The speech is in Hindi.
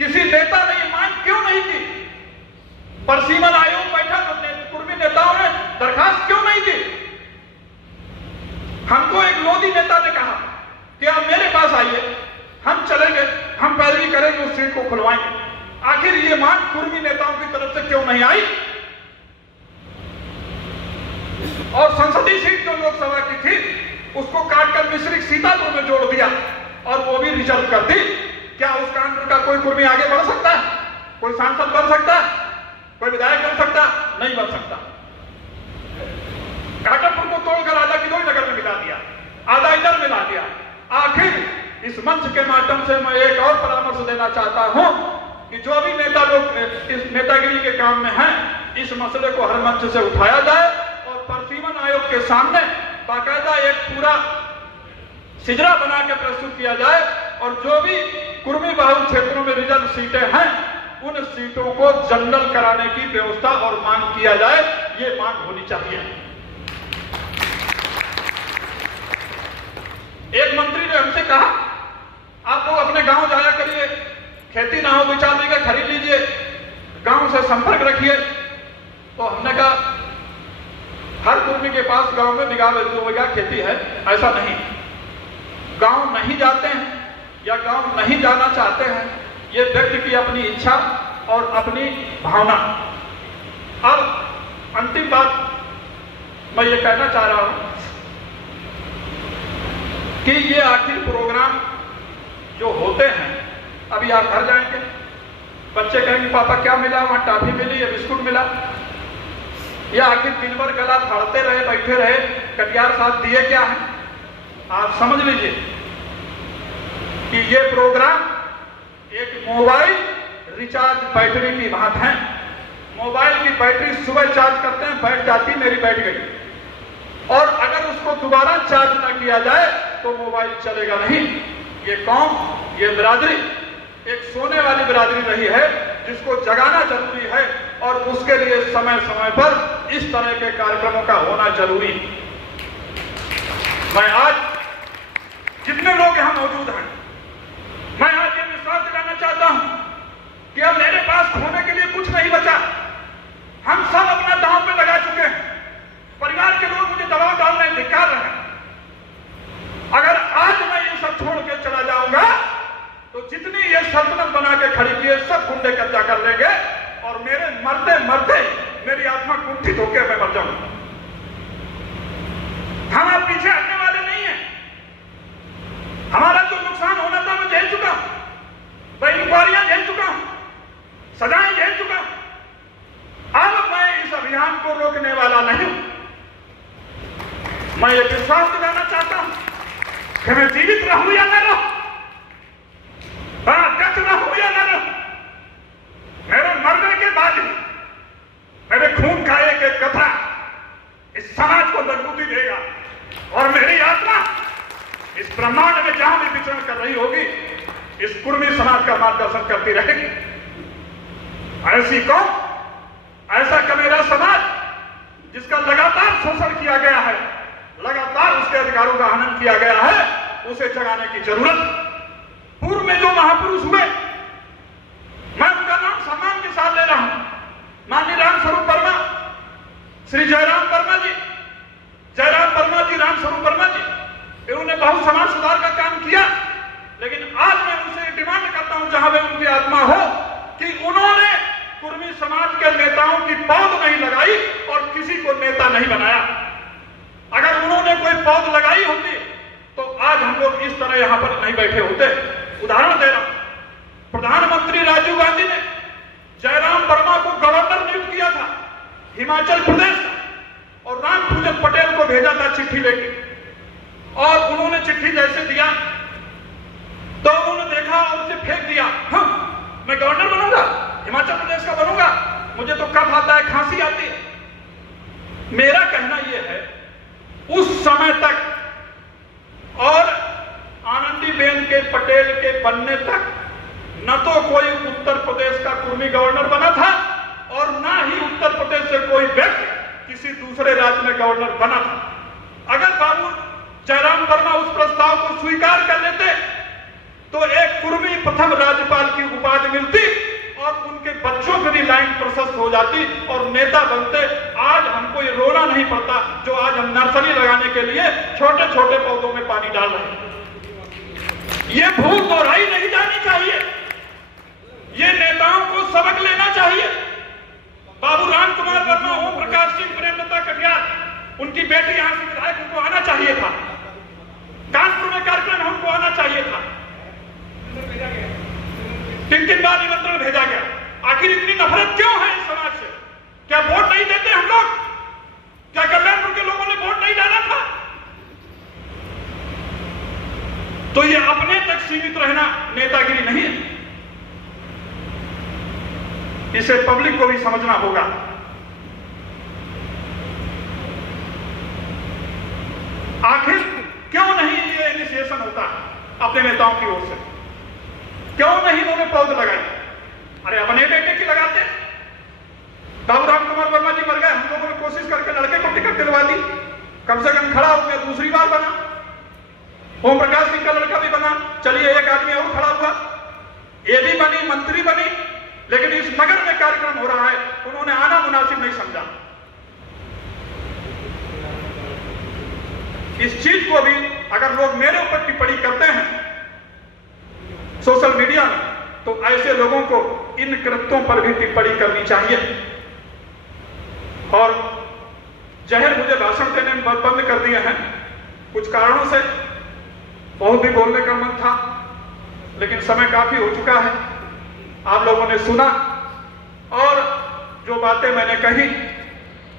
किसी नेता ने ये मांग क्यों नहीं की? परसीमन आयोग बैठा तो कुर्मी नेताओं ने दरखास्त क्यों नहीं की? हमको एक लोधी नेता ने कहा कि आप मेरे पास आइए, हम चलेंगे, हम पैरवी करेंगे, उस सीट को खुलवाएंगे। आखिर ये मांग कुर्मी नेताओं की तरफ से क्यों नहीं आई? और संसदीय सीट जो लोकसभा की थी उसको काटकर मिश्रिक सीतापुर में जोड़ दिया और वो भी रिजर्व कर दी। क्या उस कांग्रेस का कोई कुर्मी आगे बढ़ सकता है? कोई सांसद बन सकता है? कोई विधायक बन सकता? नहीं बन सकता। काटापुर को तोड़कर आधा किलोई नगर में मिला दिया, आधा इधर मिला दिया। आखिर इस मंच के माध्यम से मैं एक और परामर्श देना चाहता हूं कि जो भी नेता लोग इस नेतागिरी के काम में हैं, इस मसले को हर मंच से उठाया जाए और परसीमन आयोग के सामने बाकायदा एक पूरा सिजरा बना के प्रस्तुत किया जाए और जो भी कुर्मी बहुल क्षेत्रों में रिजर्व सीटें हैं उन सीटों को जनरल कराने की व्यवस्था और मांग किया जाए। ये मांग होनी चाहिए। एक मंत्री ने हमसे कहा आप लोग अपने गांव जाया करिए, खेती ना हो 2-4 बीघे खरीद लीजिए, गांव से संपर्क रखिए। तो हमने कहा हर कुर्मी के पास गांव में बीघा 2 बीघा खेती है, ऐसा नहीं। गांव नहीं जाते हैं या गांव नहीं जाना चाहते हैं, ये व्यक्ति की अपनी इच्छा और अपनी भावना। अब अंतिम बात मैं ये कहना चाह रहा हूं कि ये आखिर प्रोग्राम जो होते हैं, अभी आप घर जाएंगे, बच्चे कहेंगे पापा क्या मिला, वहां टॉफी मिली या बिस्कुट मिला, या आखिर दिन भर गला फाड़ते रहे, बैठे रहे, कटियार साथ दिए क्या है? आप समझ लीजिए कि ये प्रोग्राम एक मोबाइल रिचार्ज बैटरी की बात है। मोबाइल की बैटरी सुबह चार्ज करते हैं, बैठ जाती, मेरी बैठ गई, और अगर उसको दोबारा चार्ज ना किया जाए तो मोबाइल चलेगा नहीं। ये कौम, ये बिरादरी एक सोने वाली बिरादरी रही है जिसको जगाना जरूरी है और उसके लिए समय समय पर इस तरह के कार्यक्रमों का होना जरूरी। मैं आज जितने लोग यहां मौजूद हैं, मैं आज ये विश्वास दिलाना चाहता हूं कि अब मेरे पास खोने के लिए कुछ नहीं बचा। हम सब अपना दांव पे लगा चुके हैं। परिवार के लोग मुझे दबाव डालने धिक्कार रहे हैं। अगर आज मैं ये सब छोड़ के चला जाऊंगा तो जितनी ये सल्तनत बना के खड़ी की है सब गुंडे कब्जा कर लेंगे और मेरे मरते मरते मेरी आत्मा कुंठित होकर मैं मर जाऊंगा। हम आप पीछे हटने वाले नहीं है। हमारा जो नुकसान होना था मैं झेल चुका हूं, मैं इंक्वायरियां झेल चुका हूं, सजाएं झेल चुका हूं। अब मैं इस अभियान को रोकने वाला नहीं हूं। मैं ये विश्वास दिलाना चाहता हूं कि मैं जीवित रहूं या न रहूं, अध्यक्ष रहूं या न रहूं, मेरे मरने के बाद ही मेरे खून का एक एक कतरा इस समाज को मजबूती देगा और मेरी आत्मा इस ब्रह्मांड में जहां भी विचरण कर रही होगी इस कुर्मी समाज का मार्गदर्शन करती रहेगी। ऐसी कौम, ऐसा कमेरा समाज जिसका लगातार शोषण किया गया है, लगातार उसके अधिकारों का हनन किया गया है, उसे जगाने की जरूरत। पूर्व में जो महापुरुष हुए मैं उनका नाम सम्मान के साथ ले रहा हूं। माननीय राम स्वरूप वर्मा, श्री जयराम वर्मा जी, जयराम वर्मा जी, राम स्वरूप वर्मा जी, इन्होंने बहुत समाज सुधार का काम किया। लेकिन आज मैं उनसे डिमांड करता हूं जहां भी उनकी आत्मा हो कि उन्होंने कुर्मी समाज के नेताओं की पौध नहीं लगाई और किसी को नेता नहीं बनाया। अगर उन्होंने कोई पौध लगाई होती तो आज हम लोग इस तरह यहां पर नहीं बैठे होते। उदाहरण दे रहा हूं, प्रधानमंत्री राजीव गांधी ने जयराम वर्मा को गवर्नर नियुक्त किया था हिमाचल प्रदेश का और राम पूजन पटेल को भेजा था चिट्ठी लेके, और उन्होंने चिट्ठी जैसे दिया तो उन्होंने देखा और उसे फेंक दिया। हाँ, मैं गवर्नर बनूंगा, हिमाचल प्रदेश का बनूंगा, मुझे तो कफ आता है, खांसी आती है। मेरा कहना यह है उस समय तक और आनंदीबेन के पटेल के बनने तक न तो कोई उत्तर प्रदेश का कुर्मी गवर्नर बना था और न ही उत्तर प्रदेश से कोई व्यक्ति किसी दूसरे राज्य में गवर्नर बना था। अगर बाबू जयराम वर्मा उस प्रस्ताव को स्वीकार कर लेते तो एक कुर्मी प्रथम राज्यपाल की उपाधि मिलती उनके बच्चों की भी लाइन प्रशस्त हो जाती और नेता बनते। आज हमको ये रोना नहीं पड़ता जो आज हम नर्सरी लगाने के लिए छोटे छोटे पौधों में पानी डाल रहे हैं। ये भूल दोहराई नहीं जानी चाहिए, ये नेताओं को सबक लेना चाहिए। बाबू राम कुमार वर्मा, ओम प्रकाश सिंह, प्रेमलता कटियार, उनकी बेटी यहां से विधायक, उनको आना चाहिए था। कानपुर में कार्यक्रम हमको आना चाहिए था। 3 बार निमंत्रण भेजा गया। आखिर इतनी नफरत क्यों है इस समाज से? क्या वोट नहीं देते हम लोग? क्या कल्याणपुर के लोगों ने वोट नहीं डाला था? तो ये अपने तक सीमित रहना नेतागिरी नहीं है, इसे पब्लिक को भी समझना होगा। आखिर क्यों नहीं ये इनिशिएशन होता अपने नेताओं की ओर से? क्यों नहीं उन्होंने पौध लगाई? अरे अपने बेटे की लगाते। बाबू राम कुमार वर्मा जी मर गए, हम लोगों ने कोशिश करके लड़के को टिकट दिलवा दी, कम से कम खड़ा हो गया, दूसरी बार बना। ओम प्रकाश सिंह का लड़का भी बना, चलिए एक आदमी और खड़ा हुआ, ये भी बनी, मंत्री बनी। लेकिन इस नगर में कार्यक्रम हो रहा है, उन्होंने आना मुनासिब नहीं समझा। इस चीज को भी अगर लोग मेरे ऊपर टिप्पणी करते हैं सोशल मीडिया में, तो ऐसे लोगों को इन कृत्यों पर भी टिप्पणी करनी चाहिए। और जहर मुझे भाषण देने में बंद कर दिए हैं कुछ कारणों से। बहुत भी बोलने का मन था, लेकिन समय काफी हो चुका है। आप लोगों ने सुना और जो बातें मैंने कही